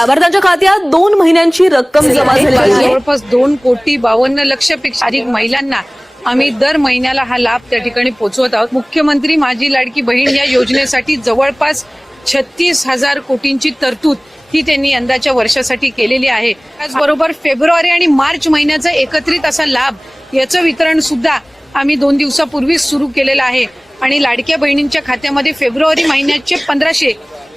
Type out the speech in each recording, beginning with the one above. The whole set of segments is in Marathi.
लाभार्थ्यांच्या खात्यात 2 महिन्यांची रक्कम जमा झाली आहे. जवळपास 2,52,00,000पेक्षा अधिक महिलांना आम्ही दर महिन्याला हा लाभ त्या ठिकाणी पोहोचवत आहोत. मुख्यमंत्री माझी लाडकी बहीण या योजनेसाठी जवळपास 36,000 कोटींची तरतूद ही त्यांनी यंदाच्या वर्षासाठी केलेली आहे. त्याचबरोबर फेब्रुवारी आणि मार्च महिन्याचा एकत्रित असा लाभ याचं वितरण सुद्धा आम्ही 2 दिवसापूर्वीच सुरू केलेलं आहे आणि लाडक्या बहिणींच्या खात्यामध्ये फेब्रुवारी महिन्याचे 1,500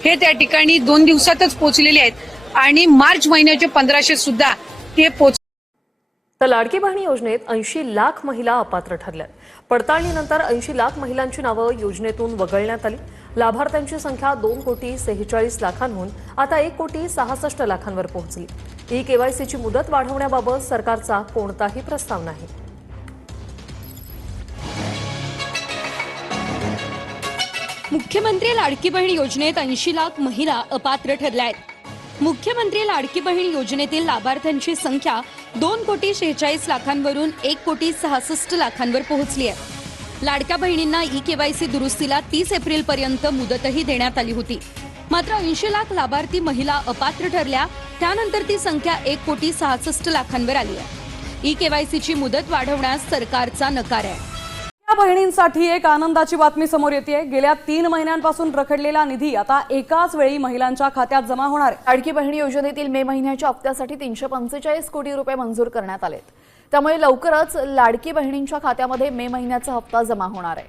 हे त्या ठिकाणी 2 दिवसातच पोहोचलेले आहेत आणि मार्च महिन्याचे 1,500 सुद्धा ते तर लाडकी बहीण योजनेत 80 लाख महिला अपात्र ठरल्या. पडताळणीनंतर 80 लाख महिलांची नावं योजनेतून वगळण्यात आली. लाभार्थ्यांची संख्या 2,46,00,000हून आता 1,66,00,000 पोहोचली. ई-केवायसीची मुदत वाढवण्याबाबत सरकारचा कोणताही प्रस्ताव नाही. मुख्यमंत्री लाडकी बहीण योजनेत 80 लाख महिला अपात्र ठरल्या आहेत. मुख्यमंत्री लाडकी बहीण योजनेतील लाभार्थ्यांची संख्या 2,46,00,000वरून 1,66,00,000 पोहोचली आहे. लाडक्या बहिणींना ई-केवायसी दुरुस्तीला 30 एप्रिलपर्यंत मुदतही देण्यात आली होती. मात्र 80 लाख लाभार्थी महिला अपात्र ठरल्या. त्यानंतर ती संख्या 1,66,00,000वर आली आहे. ई-केवायसीची मुदत वाढवण्यास सरकारचा नकार आहे. बहिणींसाठी एक आनंदाची बातमी समोर येते. गेल्या 3 महिन्यांपासून रखडलेला निधी आता एकाच वेळी महिलांच्या खात्यात जमा होणार आहे. लाडकी बहीण योजनेतील मे महिन्याच्या हप्त्यासाठी 345 कोटी रुपये मंजूर करण्यात आलेत. त्यामुळे लवकरच लाडकी बहिणींच्या खात्यामध्ये मे महिन्याचा हप्ता जमा होणार आहे.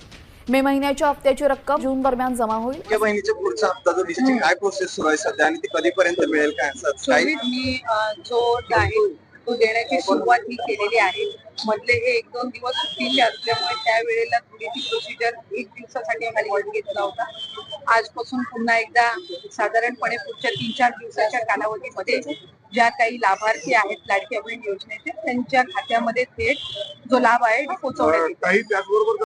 मे महिन्याच्या हप्त्याची रक्कम जून दरम्यान जमा होईल. लाडक्या बहिणीच्या पुढचा हप्ता जो दिसते काय प्रोसेस सुरू आहे सध्या आणि ती कधीपर्यंत मिळेल काय असं काही मी जो आहे तो देण्याची सुरुवात ही केलेली आहे. मधले हे 1-2 दिवस सुट्टीचे असल्यामुळे त्यावेळेला थोडीशी प्रोसिजर 1 दिवसासाठी खाली वर घेतला होता. आजपासून पुन्हा एकदा साधारणपणे पुढच्या 3-4 दिवसाच्या कालावधीमध्ये ज्या काही लाभार्थी आहेत लाडक्या बहीण योजनेचे त्यांच्या खात्यामध्ये थेट जो लाभ आहे तो पोहोचवण्यात येईल.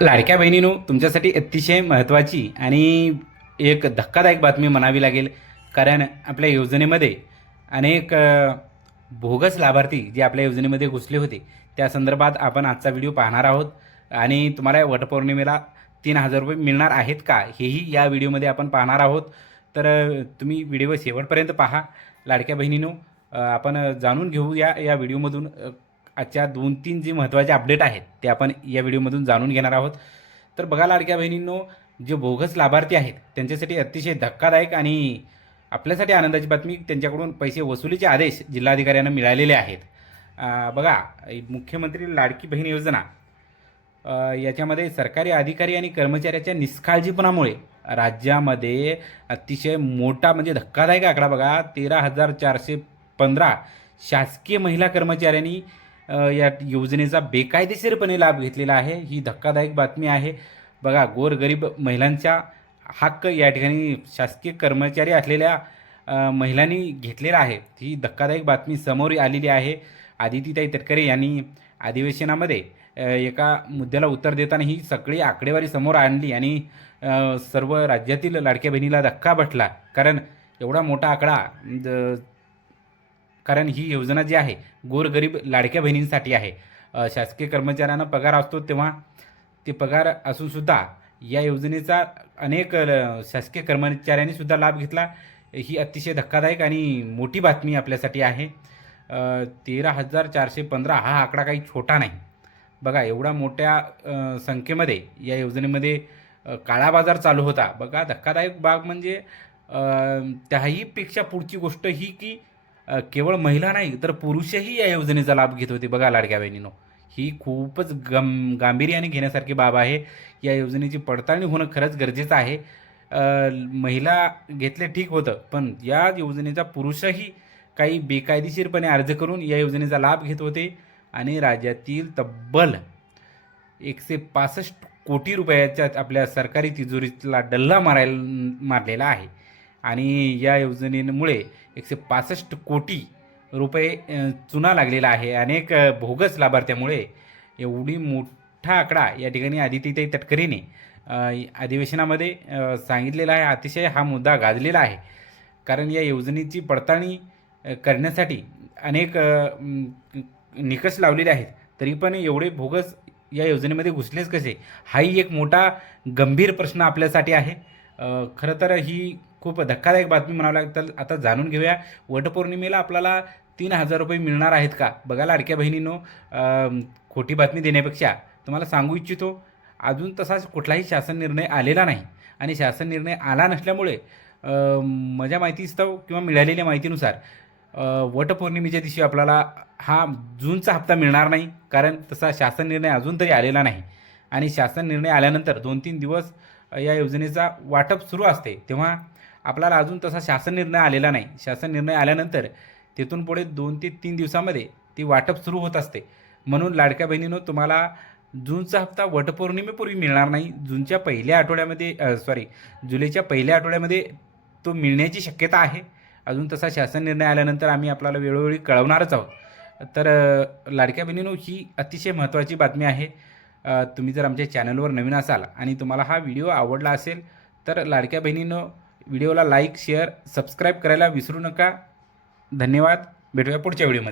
लाडक्या बहिणीनो, तुमच्यासाठी अतिशय महत्त्वाची आणि एक धक्कादायक बातमी म्हणावी लागेल. कारण आपल्या योजनेमध्ये अनेक बोगस लाभार्थी जे आपल्या योजनेमध्ये घुसले होते त्या संदर्भात आपण आजचा व्हिडिओ पाहणार आहोत. आणि तुम्हाला वटपौर्णिमेला 3,000 रुपये मिळणार आहेत का हेही या व्हिडिओमध्ये आपण पाहणार आहोत. तर तुम्ही व्हिडिओ शेवटपर्यंत पहा. लाडक्या बहिणीनो, आपण जाणून घेऊ या व्हिडिओमधून आजच्या 2-3 जे महत्त्वाचे अपडेट आहेत ते आपण या व्हिडिओमधून जाणून घेणार आहोत. तर बघा लाडक्या बहिणींनो, जे बोगस लाभार्थी आहेत त्यांच्यासाठी अतिशय धक्कादायक आणि आपल्यासाठी आनंदाची बातमी, त्यांच्याकडून पैसे वसुलीचे आदेश जिल्हाधिकाऱ्यांना मिळालेले आहेत. बघा, मुख्यमंत्री लाडकी बहीण योजना याच्यामध्ये सरकारी अधिकारी आणि कर्मचाऱ्याच्या निष्काळजीपणामुळे राज्यामध्ये अतिशय मोठा म्हणजे धक्कादायक आकडा बघा, 13,415 शासकीय महिला कर्मचाऱ्यांनी या योजनेचा बेकायदेशीरपणे लाभ घेतलेला आहे. ही धक्कादायक बातमी आहे. बघा, गोरगरीब महिलांचा हक्क या ठिकाणी शासकीय कर्मचारी असलेल्या महिलांनी घेतलेला आहे. ही धक्कादायक बातमी समोर आलेली आहे. आदितीताई तटकरे यांनी अधिवेशनामध्ये एका मुद्द्याला उत्तर देताना ही सगळी आकडेवारी समोर आणली आणि सर्व राज्यातील लाडक्या बहिणीला धक्का बसला. कारण एवढा मोठा आकडा, कारण ही योजना जी आहे गोरगरीब लाडक्या बहिणींसाठी आहे. शासकीय कर्मचाऱ्यांना पगार असतो तेव्हा ते पगार असूनसुद्धा या योजनेचा अनेक शासकीय कर्मचाऱ्यांनी सुद्धा लाभ घेतला. ही अतिशय धक्कादायक आणि मोठी बातमी आपल्यासाठी आहे. 13,415 हा आकडा काही छोटा नाही. बघा, एवढा मोठ्या संख्येमध्ये या योजनेमध्ये काळा बाजार चालू होता. बघा, धक्कादायक बाब म्हणजे त्याहीपेक्षा पुढची गोष्ट ही की केवळ महिला नाही तर पुरुषही या योजनेचा लाभ घेत होते. बघा लाडक्या बहिणींनो, ही खूपच गांभीर्याने घेण्यासारखी बाब आहे. या योजनेची पडताळणी होणं खरंच गरजेचं आहे. महिला घेतले ठीक होतं, पण या योजनेचा पुरुषही काही बेकायदेशीरपणे अर्ज करून या योजनेचा लाभ घेत होते आणि राज्यातील तब्बल 165 कोटी रुपयाच्या आपल्या सरकारी तिजोरीला डल्ला मारलेला आहे. आणि या योजनेमुळे 165 कोटी रुपये चुना लागलेला आहे अनेक बोगस लाभार्थ्यामुळे. एवढी मोठा आकडा या ठिकाणी आदितीताई तटकरेने अधिवेशनामध्ये सांगितलेला आहे. अतिशय हा मुद्दा गाजलेला आहे. कारण या योजनेची पडताळणी करण्यासाठी अनेक निकष लावलेले आहेत, तरी पण एवढे बोगस या योजनेमध्ये घुसलेच कसे, हाही एक मोठा गंभीर प्रश्न आपल्यासाठी आहे. खरं तर ही खूप धक्कादायक बातमी म्हणावं लागतं. आता जाणून घेऊया, वटपौर्णिमेला आपल्याला 3,000 रुपये मिळणार आहेत का? बघा लाडक्या बहिणींनो, खोटी बातमी देण्यापेक्षा तुम्हाला सांगू इच्छितो, अजून तसा कुठलाही शासन निर्णय आलेला नाही. आणि शासन निर्णय आला नसल्यामुळे माझ्या माहितीस्तव किंवा मिळालेल्या माहितीनुसार वटपौर्णिमेच्या दिवशी आपल्याला हा जूनचा हप्ता मिळणार नाही, कारण तसा शासन निर्णय अजून तरी आलेला नाही. आणि शासन निर्णय आल्यानंतर 2-3 दिवस या योजनेचा वाटप सुरू असते, तेव्हा आपल्याला अजून तसा शासन निर्णय आलेला नाही. शासन निर्णय आल्यानंतर तिथून पुढे 2 ते 3 दिवसामध्ये ती वाटप सुरू होत असते. म्हणून लाडक्या बहिणींनो, तुम्हाला जूनचा हप्ता वटपौर्णिमेपूर्वी मिळणार नाही. जूनच्या पहिल्या आठवड्यामध्ये जुलैच्या पहिल्या आठवड्यामध्ये तो मिळण्याची शक्यता आहे. अजून तसा शासन निर्णय आल्यानंतर आम्ही आपल्याला वेळोवेळी कळवणारच आहोत. तर लाडक्या बहिणींनो, ही अतिशय महत्त्वाची बातमी आहे. तुम्ही जर आमच्या चॅनलवर नवीन असाल आणि तुम्हाला हा व्हिडिओ आवडला असेल तर लाडक्या बहिणींनो, व्हिडिओला लाईक, शेअर, सबस्क्राईब करायला विसरू नका. धन्यवाद. भेटूया पुढच्या व्हिडिओमध्ये.